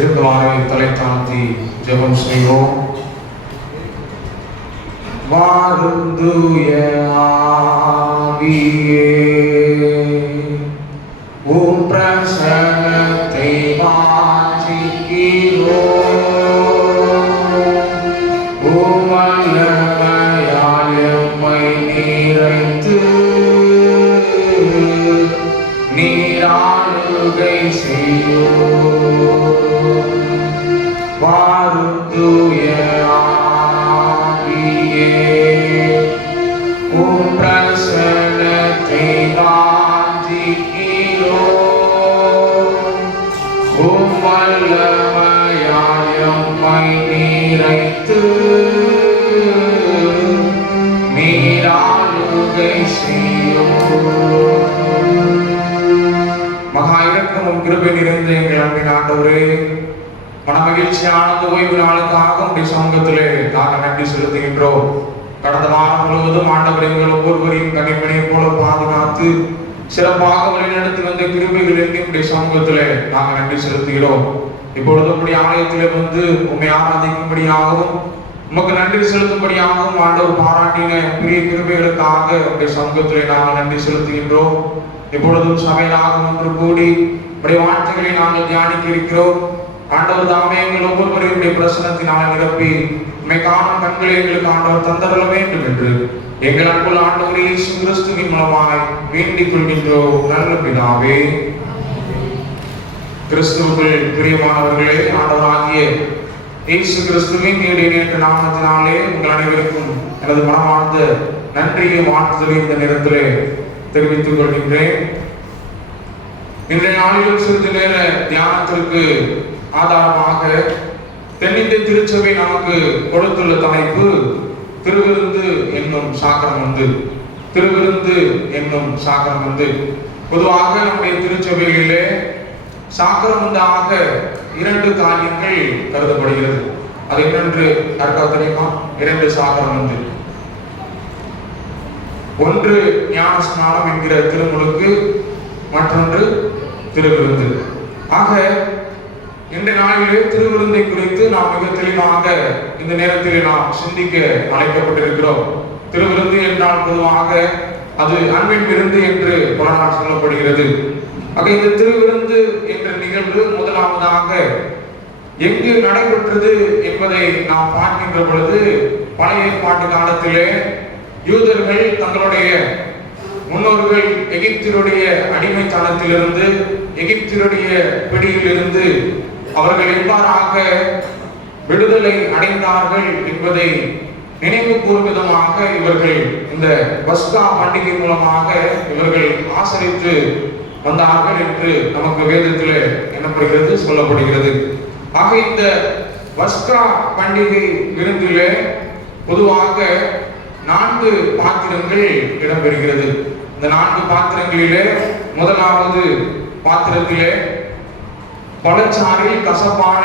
இருக்குமாறு தலை தாழ்த்தி ஜெபம் செய்வோம். வாருந்துய ஆவியே, உம் பிரசன்னத்தை வாஞ்சிக்கிறோம். உம் வல்லமையால் எம்மை நிறைத்து நீராளுகை செய்யோம். வாருந்துய ஆவியே, உம் பிரசன்னத்தை வாஞ்சிக்கிறோம். உம் வல்லமையால் எம்மை நிறைத்து நீராளுகை செய்யோம். மகா இரக்கமும் கிருபை நிறைந்த எங்கள் அன்பின் ஆண்டவரே, மனமகிழ்ச்சி ஆனந்த ஓய்வு நாளுக்காக உடைய சமூகத்திலே நாங்கள் நன்றி செலுத்துகின்றோம். கடந்த வாரம் முழுவதும் ஆண்டவர் எங்கள் ஒவ்வொருவரையும் கனிமணியை போல பாதுகாத்து சிறப்பாக வழிநடத்தி வந்த கிருபைகள் எங்களுடைய சமூகத்திலே நாங்கள் நன்றி செலுத்துகிறோம். இப்பொழுது உடைய ஆலயத்திலே வந்து உண்மை ஆராதிக்கும்படியாகவும் உமக்கு நன்றி செலுத்தும்படியாகவும் ஆண்டவர் பாராட்டின பெரிய கிருபைகளுக்காக உடைய சமூகத்திலே நாங்கள் நன்றி செலுத்துகின்றோம். இப்பொழுதும் சபையாக ஒன்று கூடி உடைய வார்த்தைகளை நாங்கள் தியானிக்க இருக்கிறோம். ஆண்டவர் தாமே எங்கள் ஒவ்வொருவரையும் பிரசனத்தினால் நிரப்பி உம்மை காணும் கண்களை எங்களுக்கு ஆண்டவர் தந்தரல வேண்டும் என்று எங்கள் அன்புள்ள ஆண்டவர் இயேசு கிறிஸ்துவின் மூலமாய் வேண்டிக் கொள்கின்றோம் நல்ல பிதாவே. கிறிஸ்துவுக்குள் பிரியமானவர்களே, ஆண்டவராகிய இயேசு கிறிஸ்துவின் நீடிய நாமத்தினாலே உங்கள் அனைவருக்கும் எனது மனமார்ந்த நன்றியை வாழ்த்துதலை இந்த நேரத்திலே தெரிவித்துக் கொள்கின்றேன். இன்றைய நாளிலும் சிறிது நேர தியானத்திற்கு ஆதாரமாக தென்னிந்திய திருச்சபை நமக்கு கொடுத்துள்ள தலைப்பு திருவிருந்து என்னும் சாக்கிரமந்து. திருவிருந்து என்னும் சாக்கிரமந்து. பொதுவாக நம்முடைய திருச்சபைகளிலே சாக்கிரமந்தாக இரண்டு காரியங்கள் கருதப்படுகிறது. அது என்னென்று யாருக்காவது தெரியுமா? இரண்டு சாக்கிரமந்து. ஒன்று ஞான ஸ்நானம் என்கிற திருமுழுக்கு, மற்றொன்று திருவிருந்து. ஆக இன்றைய நாளிலே திருவிருந்தை குறித்து நாம் மிக தெளிவாக இந்த நேரத்தில் நாம் சிந்திக்க அழைக்கப்பட்டிருக்கிறோம். திருவிருந்து என்றால் பொதுவாக அது அன்பின் விருந்து என்று பல நாள் சொல்லப்படுகிறது. ஆக இந்த திருவிருந்து என்ற நிகழ்வு முதலாவதாக எங்கு நடைபெற்றது என்பதை நாம் பார்க்கின்ற பொழுது, பழைய ஏற்பாட்டு காலத்திலே யூதர்கள் தங்களுடைய முன்னோர்கள் எகிப்தியருடைய அடிமைத்தனத்திலிருந்து, எகிப்தியருடைய பிடியிலிருந்து அவர்கள் எவ்வாறாக விடுதலை அடைந்தார்கள் என்பதை நினைவு கூறும் விதமாக இவர்கள் இந்த பஸ்கா பண்டிகை மூலமாக இவர்கள் ஆசரித்து வந்தார்கள் என்று நமக்கு வேதத்தில் எனப்படுகிறது, சொல்லப்படுகிறது. ஆக இந்த பஸ்கா பண்டிகை விருந்திலே பொதுவாக 4 பாத்திரங்கள் இடம்பெறுகிறது. இந்த 4 பாத்திரங்களிலே முதலாவது பாத்திரத்திலே பழச்சாறில் கசப்பான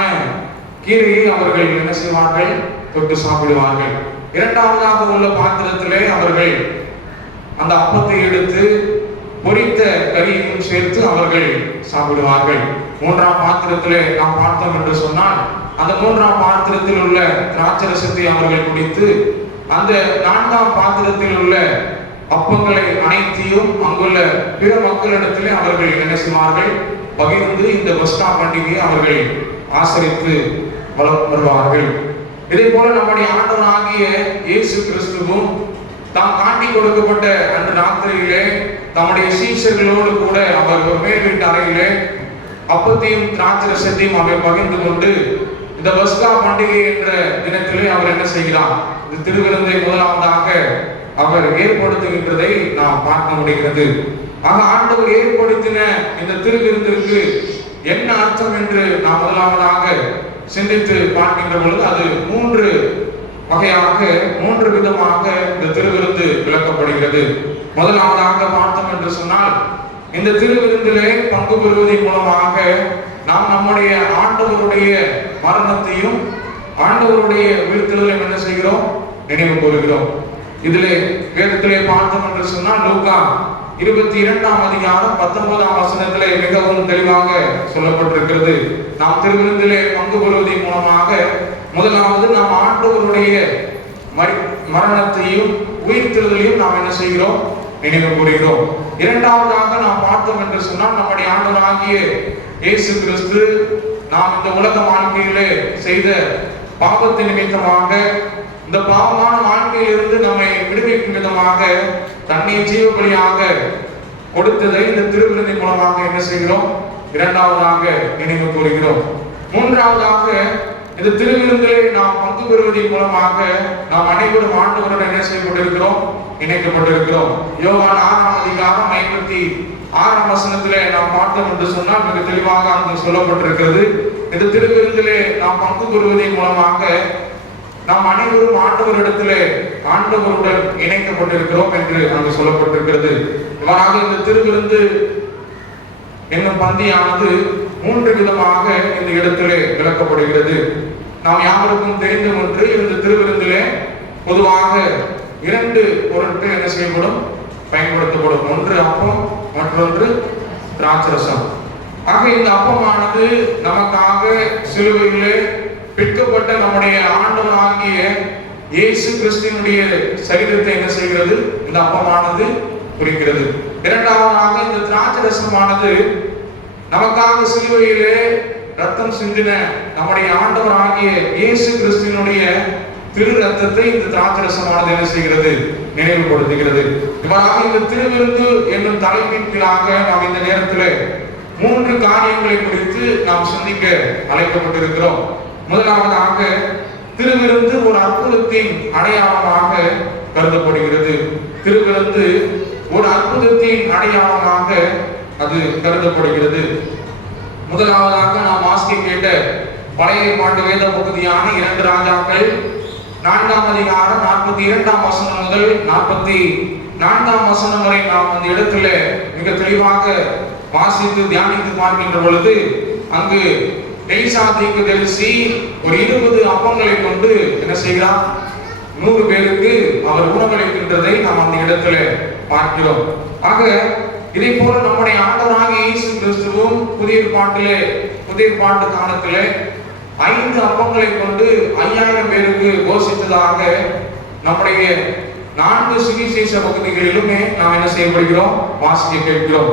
கீரையை அவர்கள் என்ன செய்வார்கள்? தொட்டு சாப்பிடுவார்கள். இரண்டாவதாக உள்ள பாத்திரத்திலே அவர்கள் அந்த அப்பத்தை எடுத்து பொரித்த கறியையும் சேர்த்து அவர்கள் சாப்பிடுவார்கள். மூன்றாம் பாத்திரத்திலே நாம் பார்த்தோம் என்று சொன்னால், அந்த மூன்றாம் பாத்திரத்தில் உள்ள திராட்சரசத்தை அவர்கள் குடித்து அந்த 4ஆம் பாத்திரத்தில் உள்ள அப்பங்களை அனைத்தையும் அங்குள்ள பிற மக்களிடத்திலே அவர்கள் என்ன செய்வார்கள்? பகிர்ந்து இந்த பஸ்கா பண்டிகையை அவர்கள் ஆசரித்து வருவார்கள். இதே போல நம்முடைய ஆண்டவராகிய இயேசு கிறிஸ்துவும் தாம் காட்டி கொடுக்கப்பட்ட அந்த ராத்திரியிலே தம்முடைய சீஷர்களோடு கூட அவர் ஒரு மேல் வீட்டு அறையிலே அப்பத்தையும் திராட்சரசத்தையும் அவர் பகிர்ந்து கொண்டு இந்த பஸ்கா பண்டிகை என்ற தினத்திலே அவர் என்ன செய்கிறார்? இந்த திருவிருந்தை முதலாவதாக அவர் ஏற்படுத்துகின்றதை நாம் பார்க்க முடிகிறது. ஆக ஆண்டவர் ஏற்படுத்தின இந்த திருவிருந்திற்கு என்ன அர்த்தம் என்று நாம் முதலாவதாக சிந்தித்து பார்க்கின்ற பொழுது, அது 3 வகையாக 3 விதமாக இந்த திருவிருந்து விளக்கப்படுகிறது. முதலாவதாக பார்த்தோம் என்று சொன்னால், இந்த திருவிருந்திலே பங்கு பெறுவதன் மூலமாக நாம் நம்முடைய ஆண்டவருடைய மரணத்தையும் ஆண்டவருடைய உயிர்த்தெழுதலையும் என்ன செய்கிறோம்? நினைவு கூறுகிறோம். இதிலே வேதத்திலே பார்த்தோம் என்று சொன்னால், லூக்கா 22ஆம் அதிகாரம் 19ஆம் வசனத்திலே மிகவும் தெளிவாக சொல்லப்பட்டிருக்கிறது. நாம் திருவிருந்திலே பங்கு கொள்வதன் மூலமாக முதலாவது நாம் ஆண்டவருடைய மரணத்தையும் உயிர்த்தெழுதலையும் நாம் என்ன செய்கிறோம்? நினைவு கூறுகிறோம். இரண்டாவதாக நாம் பார்த்தோம் என்று சொன்னால், நம்முடைய ஆண்டவராகிய இயேசு கிறிஸ்து நாம் இந்த உலக வாழ்க்கையிலே செய்த பாவத்தின் நிமித்தமாக, இந்த பாவமான வாழ்க்கையில் இருந்து நம்மை விடுவிக்கும் விதமாக தன்னை ஜீவபலியாக கொடுத்ததை இந்த திருவிருந்தின் மூலமாக என்ன செய்கிறோம்? இரண்டாவதாக நினைவு கூறுகிறோம். மூன்றாவதாக இந்த திருவிருந்திலே நாம் பங்கு பெறுவதன் மூலமாக நாம் அனைவரும் ஆண்டவருடன் என்ன செய்யப்பட்டிருக்கிறோம்? இணைக்கப்பட்டிருக்கிறோம். யோவான் 6ஆம் அதிகாரம் 56ஆம் வசனத்திலே நாம் பார்த்தோம் என்று சொன்னால் மிக தெளிவாக அங்கு சொல்லப்பட்டிருக்கிறது. இந்த திருவிருந்திலே நாம் பங்கு பெறுவதன் மூலமாக நாம் அனைவரும் ஆண்டவரிடத்திலே ஆண்டவருடன் இணைக்கப்பட்டிருக்கிறோம் என்று அங்கு சொல்லப்பட்டிருக்கிறது. இவ்வாறாக இந்த திருவிருந்து என்னும் பந்தியானது 3 விதமாக இந்த இடத்திலே விளக்கப்படுகிறது. நாம் யாவருக்கும் தெரிந்த ஒன்று, இந்த திருவிருந்திலே பொதுவாக 2 பொருட்கள் என்ன செய்யப்படும்? பயன்படுத்தப்படும். ஒன்று அப்பம், மற்றொன்று திராட்சரசம். ஆக இந்த அப்பமானது நமக்காக சிலுவையிலே பிற்கப்பட்ட நம்முடைய ஆண்டவராகிய இயேசு கிறிஸ்துவினுடைய சரீரத்தை என்ன செய்கிறது? இந்த அப்பமானது குறிக்கிறது. இரண்டாவதாக இந்த திராட்சரசமானது நமக்காக சிலுவையிலே ரத்தம் சிந்தின நம்முடைய ஆண்டவராகிய இயேசு கிறிஸ்துவினுடைய திரு ரத்தத்தை இந்த திராட்சரசமானது என்ன செய்கிறது? நினைவுபடுத்துகிறது. இவ்வாறாக இந்த திருவிருந்து என்னும் தலைப்பின் கீழாக நாம் இந்த நேரத்தில் 3 காரியங்களை குறித்து நாம் சிந்திக்க அழைக்கப்பட்டிருக்கிறோம். முதலாவதாக, திருவிருந்து ஒரு அற்புதத்தின் அடையாளமாக கருதப்படுகிறது. திருவிருந்து ஒரு அற்புதத்தின் அடையாளமாக அது கருதப்படுகிறது. முதலாவதாக நாம் வாசிக்க கேட்ட பழைய ஏற்பாட்டு வேத பகுதியான 2 ராஜாக்கள் 4ஆம் அதிகாரம் 42ஆம் வசனம் முதல் 44ஆம் வசனம் வரை நாம் அந்த இடத்துல மிக தெளிவாக வாசித்து தியானித்து பார்க்கின்ற பொழுது, அங்கு எலிசா தீர்க்கதரிசி ஒரு 20 அப்பங்களை கொண்டு என்ன செய்கிறார்? 100 பேருக்கு அவர் உணவளிக்கின்றதை நாம் அந்த இடத்துல பார்க்கிறோம். ஆக இதை போல நம்முடைய ஆண்டவராகிய இயேசு கிறிஸ்துவும் புதிய ஏற்பாட்டு காலத்திலே 5 அப்பங்களை கொண்டு 5000 பேருக்கு போஷித்ததாக நம்முடைய 4 சுவிசேஷ பகுதிகளிலுமே நாம் என்ன செய்யப்படுகிறோம்? வாசிக்க கேட்கிறோம்.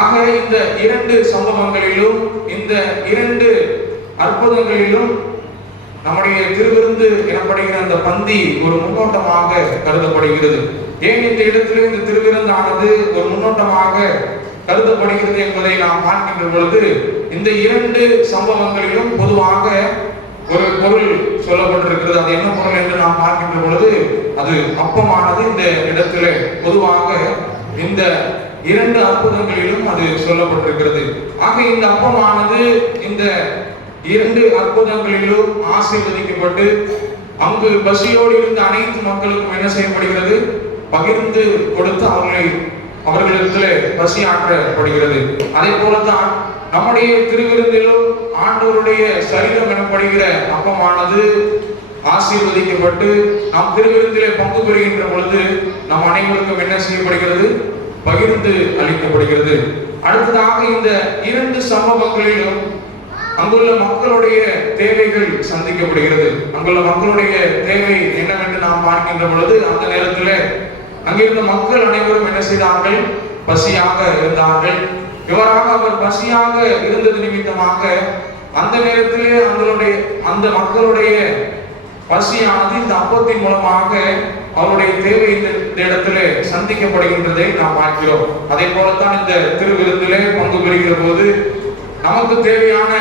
ஆக இந்த 2 சம்பவங்களிலும், இந்த 2 அற்புதங்களிலும் நம்முடைய திருவிருந்து எனப்படுகிற அந்த பந்தி ஒரு முன்னோட்டமாக கருதப்படுகிறது. ஏன் இந்த இடத்திலே இந்த திருவிருந்தானது ஒரு முன்னோட்டமாக கருதப்படுகிறது என்பதை நாம் பார்க்கின்ற பொழுது, இந்த 2 சம்பவங்களிலும் பொதுவாக ஒரு பொருள் சொல்லப்பட்டிருக்கிறது. அது என்ன பொருள் என்று நாம் பார்க்கின்ற பொழுது, அது அப்பமானது இந்த இடத்திலே பொதுவாக இந்த 2 அற்புதங்களிலும் அது சொல்லப்பட்டிருக்கிறது. ஆக இந்த அப்பமானது இந்த 2 அற்புதங்களிலும் ஆசீர்வதிக்கப்பட்டு அங்கு பசியோடு இருந்த அனைத்து மக்களுக்கும் என்ன செய்யப்படுகிறது? பகிர்ந்து கொடுத்து அவர்களிடத்திலே பசி ஆற்றப்படுகிறது. அதே போலதான் நம்முடைய திருவிருந்திலும் ஆண்டவருடைய சரீரம் எனப்படுகிற அப்பமானது ஆசீர்வதிக்கப்பட்டு நாம் திருவிருந்திலே பங்கு பெறுகின்ற பொழுது நம் அனைவருக்கும் என்ன செய்யப்படுகிறது? பகிர்ந்து அளிக்கப்படுகிறது. அடுத்ததாக இந்த 2 சம்பவங்களிலும் அங்குள்ள மக்களுடைய தேவைகள் சந்திக்கப்படுகிறது. அங்குள்ள மக்களுடைய தேவை என்னவென்று நாம் பார்க்கின்ற பொழுது, அந்த நேரத்தில் அங்கிருந்த மக்கள் அனைவரும் என்ன செய்தார்கள்? பசியாக இருந்தார்கள். இவராக அவர் பசியாக இருந்தது நிமித்தமாக அந்த நேரத்திலே அந்த மக்களுடைய பசியானது இந்த அப்பத்தின் மூலமாக அவருடைய தேவை இந்த இடத்திலே சந்திக்கப்படுகின்றதை நாம் பார்க்கிறோம். அதே போலத்தான் இந்த திருவிருந்திலே பங்கு பெறுகிற போது நமக்கு தேவையான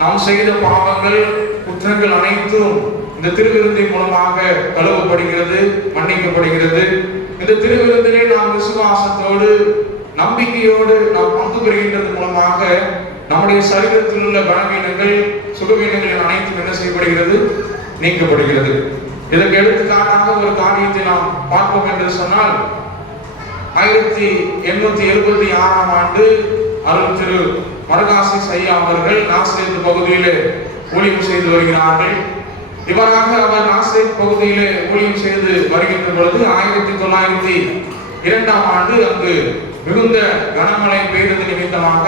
நாம் செய்த பாவங்கள், குற்றங்கள் அனைத்தும் இந்த திருவிருந்தின் மூலமாக கழுவப்படுகிறது, மன்னிக்கப்படுகிறது. இந்த திருவிருந்திலே நாம் விசுவாசத்தோடு நம்பிக்கையோடு நாம் பங்கு பெறுகின்றது மூலமாக நம்முடைய சரீரத்தில் உள்ள பலவீனங்கள், சுகவீனங்கள் அனைத்தும் என்ன செய்யப்படுகிறது? நீக்கப்படுகிறது. இதற்கு எடுத்துக்காட்டாக ஒரு காரியத்தை நாம் பார்ப்போம் என்று சொன்னால், 1876ஆம் ஆண்டு அருள் திரு மரகாசி ஐயா அவர்கள் நாசரேத் பகுதியிலே ஊழியம் செய்து வருகிறார்கள். இவராக அவர் நாசரேத் பகுதியிலே ஊழியம் செய்து வருகின்ற பொழுது 1907 இரண்டாம் ஆண்டு அங்கு மிகுந்த கனமழை பெய்தது நிமித்தமாக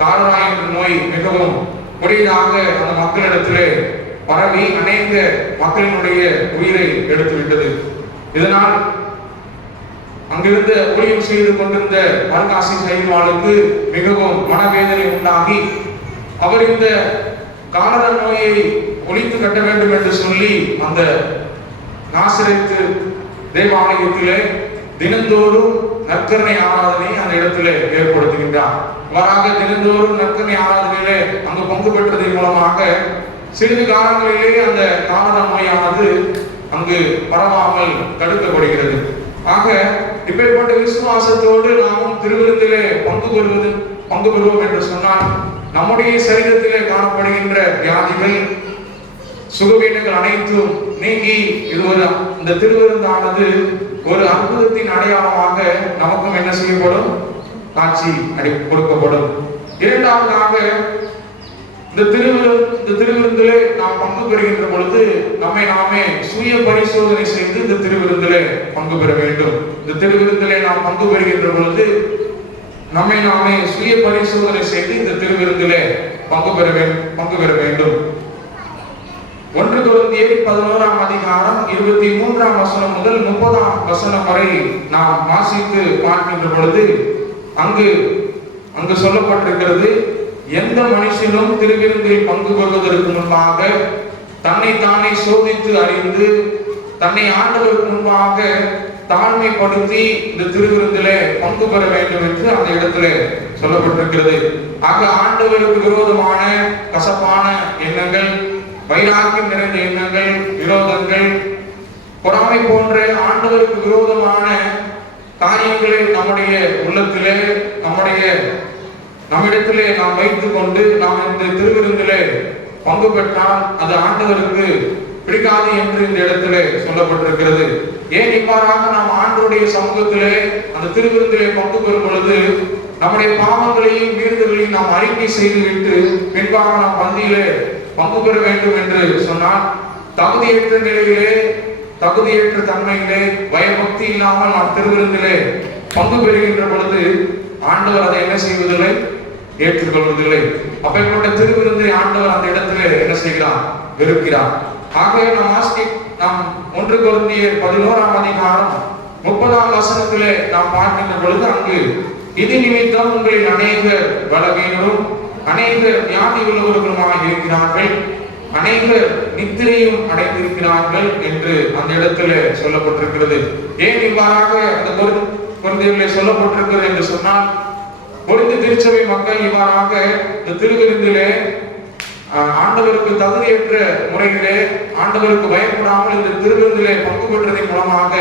காலரா என்ற நோய் மிகவும் கொடியதாக அந்த மக்களிடத்திலே பரவி அநேக மக்களினுடைய உயிரை எடுத்துவிட்டது. இதனால் அங்கிருந்த ஊழியம் செய்து கொண்டிருந்த மல்காசி சைவாளுக்கு மிகவும் மனவேதனை உண்டாகி அவர் இந்த காலரா நோயை ஒழித்து கட்ட வேண்டும் என்று சொல்லி அந்த நாசரேத்து தேவாலயத்திலே தினந்தோறும் நற்கருணை ஆராதனை அந்த இடத்திலே ஏற்படுத்துகின்றார். இவ்வாறாக தினந்தோறும் நற்கருணை ஆராதனையிலே அங்கு பங்கு பெற்றதன் மூலமாக சிறிது காலங்களிலே அந்த காலரா நோயானது அங்கு பரவாமல் தடுக்கப்படுகிறது. ஆக இப்பேற்பட்ட விசுவாசத்தோடு நாமும் திருவிருந்திலே பங்கு பெறுவோம் என்று சொன்னால் நம்முடைய சரீரத்திலே காணப்படுகின்ற வியாதிகள் சுகவீனங்கள் அனைத்தும் நீங்கி இது இந்த திருவிருந்தானது ஒரு அற்புதத்தின் அடையாளமாக நமக்கும் என்ன செய்யப்படும், காட்சி கொடுக்கப்படும். இரண்டாவதாக இந்த திருவிருந்திலே நாம் பங்கு பெறுகின்ற பொழுது நம்மை நாமே சுய பரிசோதனை செய்து இந்த திருவிருந்திலே பங்கு பெற வேண்டும். இந்த திருவிருந்திலே நாம் பங்கு பெறுகின்ற பொழுது நம்மை நாமே சுய பரிசோதனை செய்து இந்த திருவிருந்திலே பங்கு பெற வேண்டும். 1 கொரிந்தியர் 11ஆம் அதிகாரம் 23ஆம் வசனம் முதல் 30ஆம் வசனம் வரை நாம் வாசித்து பார்க்கின்ற பொழுது அங்கு சொல்லப்பட்டிருக்கிறது, எந்த மனுஷனும் திருவிருந்தில் பங்கு கொள்வதற்கு முன்பாக தன்னை தானே சோதித்து அறிந்து தன்னை ஆண்டவருக்கு முன்பாக தாழ்மைப்படுத்தி இந்த திருவிருந்திலே பங்கு பெற வேண்டும் என்று அந்த இடத்திலே சொல்லப்பட்டிருக்கிறது. ஆக ஆண்டவருக்கு விரோதமான கசப்பான எண்ணங்கள், வைராக்கியம் நிறைந்த எண்ணங்கள், விரோதங்கள், பொறாமை போன்ற ஆண்டவருக்கு விரோதமான காரியங்களை நம்முடைய உள்ளத்திலே நம்மிடத்திலே நாம் வைத்துக் கொண்டு நாம் இந்த திருவிருந்திலே பங்கு பெற்றால் அது ஆண்டவருக்கு பிடிக்காது என்று இந்த இடத்திலே சொல்லப்பட்டிருக்கிறது. ஏன் இவ்வாறாக நாம் ஆண்டவருடைய சமூகத்திலே அந்த திருவிருந்திலே பங்கு பெறும் பொழுது நம்முடைய பாவங்களையும் மீறுதல்களையும் நாம் அறிக்கை செய்துவிட்டு பின்பாக நாம் பந்தியிலே பங்கு பெற வேண்டும் என்று சொன்னால் தகுதியற்ற நிலையிலே, தகுதியற்ற தன்மையிலே, பயபக்தி இல்லாமல் நாம் திருவிருந்திலே பங்கு பெறுகின்ற பொழுது ஆண்டவர் அதை என்ன செய்வதில்லை, ஏற்றுக்கொள்வதில்லை. அப்பேற்பட்ட திருவிருந்தை ஆண்டவர் அந்த இடத்திலே என்ன செய்கிறார், வெறுக்கிறார். ஆகவே நாம் 1 கொரிந்தியர் 11ஆம் அதிகாரம் 30ஆம் வசனத்திலே நாம் பார்க்கின்ற பொழுது அங்கு இது நிமித்தம் உங்களில் அநேக பலவீனரும் அநேக வியாதி உள்ளவர்களுமாக இருக்கிறார்கள், அநேக நித்திரையும் அடைந்திருக்கிறார்கள் என்று அந்த இடத்திலே சொல்லப்பட்டிருக்கிறது. ஏன் இவ்வாறாக அந்த கொரிந்தியரிலே சொல்லப்பட்டிருக்கிறது என்று சொன்னால், கொரிந்து திருச்சபை மக்கள் இவ்வாறாக இந்த திருவிருந்திலே ஆண்டவருக்கு தகுதியற்ற முறையிலே ஆண்டவருக்கு பயப்படாமல் இந்த திருவிருந்திலே பங்கு பெற்றதன் மூலமாக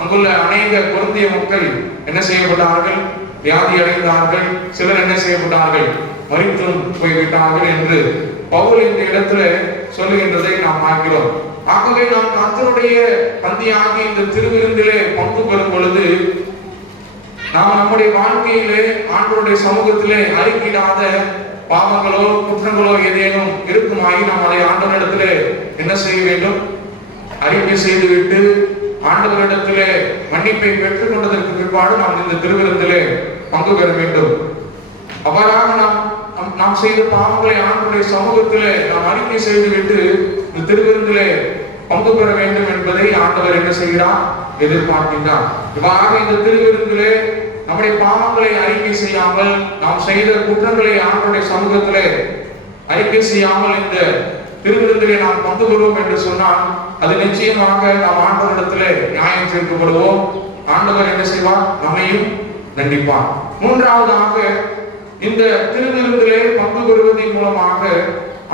அங்குள்ள அநேக கொரிந்திய மக்கள் என்ன செய்யப்பட்டார்கள், வியாதி அடைந்தார்கள். சிலர் என்ன செய்யப்பட்டார்கள், மரித்தும் போய்விட்டார்கள் என்று பவுல் இந்த இடத்துல சொல்லுகின்றதை நாம் பார்க்கிறோம். ஆகவே நாம் கர்த்தருடைய பந்தியாகி இந்த திருவிருந்திலே பங்கு பெறும் பொழுது நாம் நம்முடைய வாழ்க்கையிலே ஆண்டவருடைய சமூகத்திலே அறிக்கையிடாத பாவங்களோ குற்றங்களோ ஏதேனும் இருக்குமாயி நாம் அதை ஆண்டவரிடத்திலே என்ன செய்ய வேண்டும், அறிக்கை செய்துவிட்டு ஆண்டவரிடத்திலே மன்னிப்பை பெற்றுக் கொண்டதற்கு பிற்பாடு நாம் இந்த திருவிருந்திலே பங்கு பெற வேண்டும். அவ்வாறாக நாம் செய்த பாவங்களை ஆண்டவருடைய சமூகத்திலே நாம் அறிக்கை செய்துவிட்டு இந்த திருவிருந்திலே பங்கு பெற வேண்டும் என்பதை ஆண்டவர் என்ன செய்கிறார், எதிர்பார்க்கின்றார். இவ்வாறாக இந்த திருவிருந்திலே நம்முடைய பாவங்களை அறிக்கை செய்யாமல், நாம் செய்த குற்றங்களை ஆண்டவருடைய சமூகத்திலே அறிக்கை செய்யாமல் இந்த திருவிருந்திலே நாம் பங்கு பெறுவோம் என்று சொன்னால் அது நிச்சயமாக நாம் ஆண்டவரிடத்திலே நியாயம் தீர்க்கப்படுவோம். ஆண்டவர் என்ன செய்வார், நம்மையும் தண்டிப்பார். மூன்றாவதாக இந்த திருவிருந்திலே பங்கு பெறுவதன் மூலமாக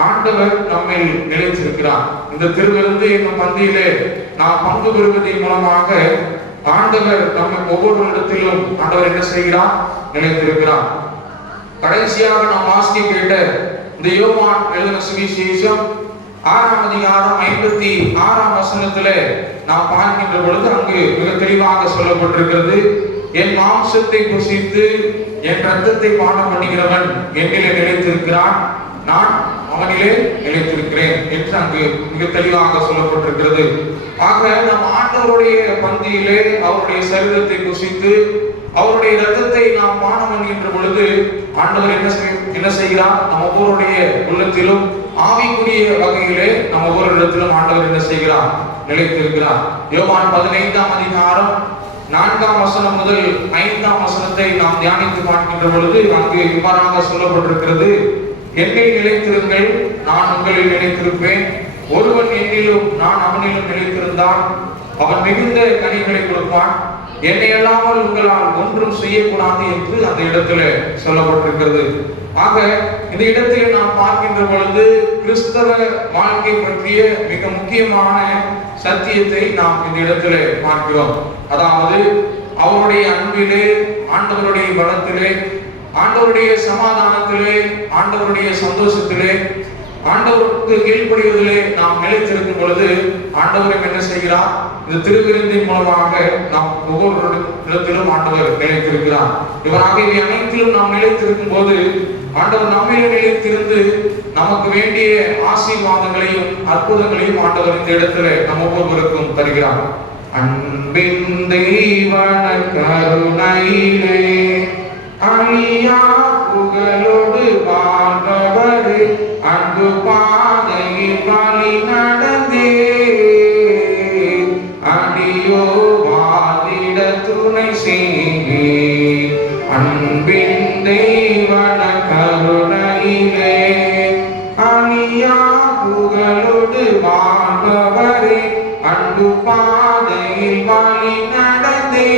ஆண்டவர் நம்மை நிலைத்திருக்கிறார். இந்த திருவிருந்து என்னும் பந்தியிலே நாம் பங்கு பெறுவதன் மூலமாக ஆண்டவர் நம்ம ஒவ்வொரு இடத்திலும் ஆண்டவர் என்ன செய்கிறார், நிலைத்திருக்கிறார். கடைசியாக நாம் வாசிக்க கேட்ட இந்த யோவான் எழுதின சுவிசேஷம் 6ஆம் அதிகாரம் 56ஆம் வசனத்திலே நாம் பார்க்கின்ற பொழுது அங்கு மிக தெளிவாக சொல்லப்பட்டிருக்கிறது, என் மாம்சத்தை புசித்து என் ரத்தத்தை பானம் பண்ணுகிறவன் என்னிலே நிலைத்திருக்கிறான், நான் அவனிலே நிலைத்திருக்கிறேன் என்று அங்கு மிக தெளிவாக சொல்லப்பட்டிருக்கிறது. ஆக நாம் ஆண்டவருடைய பந்தியிலே அவருடைய சரீரத்தை புசித்து அவருடைய இரத்தத்தை நாம் பானம் பண்ணுகின்ற பொழுது ஆண்டவர் என்ன செய்கிறார்? நம்ம ஒவ்வொருடைய உள்ளத்திலும் ஆவிக்குரிய வகையிலே நம்ம ஒவ்வொரு இடத்திலும் ஆண்டவர் என்ன செய்கிறார்? நிலைத்திருக்கிறார். யோவான் 15ஆம் அதிகாரம் 4ஆம் வசனம் முதல் 5ஆம் வசனத்தை நாம் தியானித்து பார்க்கின்ற பொழுது அங்கு இவ்வாறாக சொல்லப்பட்டிருக்கிறது. என்னில் நிலைத்திருங்கள், நான் உங்களில் நிலைத்திருப்பேன். ஒருவன் என்னிலும் நான் அவனிலும் நிலைத்திருந்தால் அவன் மிகுந்த கனிகளை கொடுப்பான். என்னை அல்லாமல் உங்களால் ஒன்றும் செய்யக்கூடாது என்று அந்த இடத்துல சொல்லப்பட்டிருக்கிறது. ஆக இந்த இடத்தில் நாம் பார்க்கின்ற பொழுது கிறிஸ்தவ வாழ்க்கை பற்றிய மிக முக்கியமான சத்தியத்தை நாம் இந்த இடத்துல பார்க்கிறோம். அதாவது அவருடைய அன்பிலே, ஆண்டவருடைய பலத்திலே, ஆண்டவருடைய சமாதானத்திலே, ஆண்டவருடைய சந்தோஷத்திலே, ஆண்டவருக்கு கீழ்ப்படிவதிலே நாம் நிலைத்திருக்கும் பொழுது ஆண்டவரும் என்ன செய்கிறார்? இந்த திருவிருந்தின் மூலமாக நாம் ஒவ்வொரு இடத்திலும் ஆண்டவர் நிலைத்திருக்கிறார். இவராக இவை அனைத்திலும் நாம் நிலைத்திருக்கும் போது ஆண்டவர் நம்மிலே நிலைத்திருந்து நமக்கு வேண்டிய ஆசீர்வாதங்களையும் அற்புதங்களையும் ஆண்டவர் இந்த இடத்துல நம் ஒவ்வொருவருக்கும் தருகிறார். அன்பின் தெய்வன கருணையிலே அழியா புகழோடு வாழ்பவரே, அன்பு பாதையில் வழி நடந்தே அடியோ வாதிட துணை செய்வே. அன்பின் தெய்வன கருணையிலே அழியா புகழோடு வாழ்பவரே, அன்பு பாதையில் வழி நடந்தே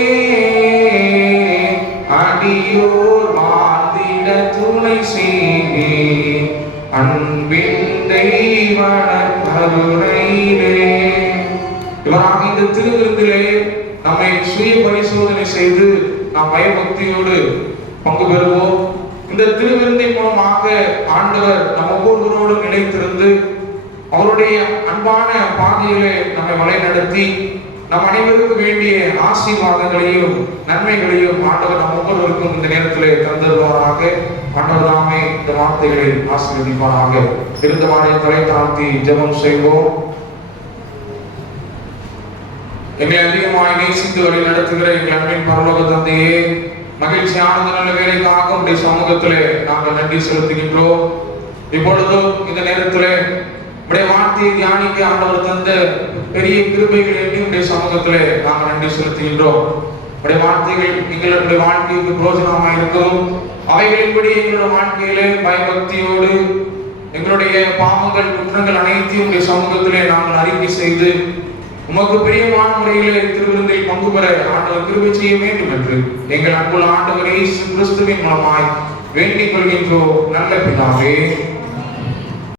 அடியோர் வாழ்ந்திட துணை செய்வே. அன்பின் தெய்வன கருணையிலே. இவராக இந்த திருவிருந்திலே நம்மை சுய பரிசோதனை செய்து நாம் பயபக்தியோடு பங்கு பெறுவோம். இந்த திருவிருந்தின் மூலமாக ஆண்டவர் நம் ஒவ்வொருவரோடு நிலைத்திருந்து அவருடைய அன்பான பாதையிலே நம்மை வழிநடத்தி நம் அனைவருக்கு வேண்டிய ஆசீர்வாதங்களையும் நன்மைகளையும் ஆண்டவர் நம் ஒவ்வொருவருக்கும் இந்த நேரத்திலே தந்தருவாராக. ஆண்டவர் தாமே இந்த வார்த்தைகளை ஆசீர்வதிப்பாராக. இருந்தவாறே தலை தாழ்த்தி ஜெபம் செய்வோம். என்னை அதிகமாய் நேசித்து வழி நடத்துகிற எங்கள் அன்பின் பரலோக தந்தையே, மகிழ்ச்சியானது நல்ல வேலைக்காக உடைய சமூகத்திலே நாங்கள் நன்றி செலுத்துகின்றோம். இப்பொழுதும் இந்த நேரத்திலே உடைய வார்த்தையை தியானிக்க ஆண்டவர் தந்த பெரிய கிருபைகள் எண்ணி உடைய சமூகத்திலே நாங்கள் நன்றி செலுத்துகின்றோம். உடைய வார்த்தைகள் எங்களுடைய வாழ்க்கைக்கு பிரயோஜனமாக இருக்கும். அவைகளின்படி எங்களுடைய வாழ்க்கையிலே பயபக்தியோடு எங்களுடைய பாவங்கள் குற்றங்கள் அனைத்தையும் உடைய சமூகத்திலே நாங்கள் அறிக்கை செய்து உமக்கு பிரியமான முறையிலே திருவிருந்தில் பங்கு பெற ஆண்டவர் கிருபை செய்ய வேண்டும் என்று எங்கள் அன்புள்ள ஆண்டவர் இயேசு கிறிஸ்துவின் மூலமாய் வேண்டிக் கொள்கின்றோம் நல்ல பிதாவே.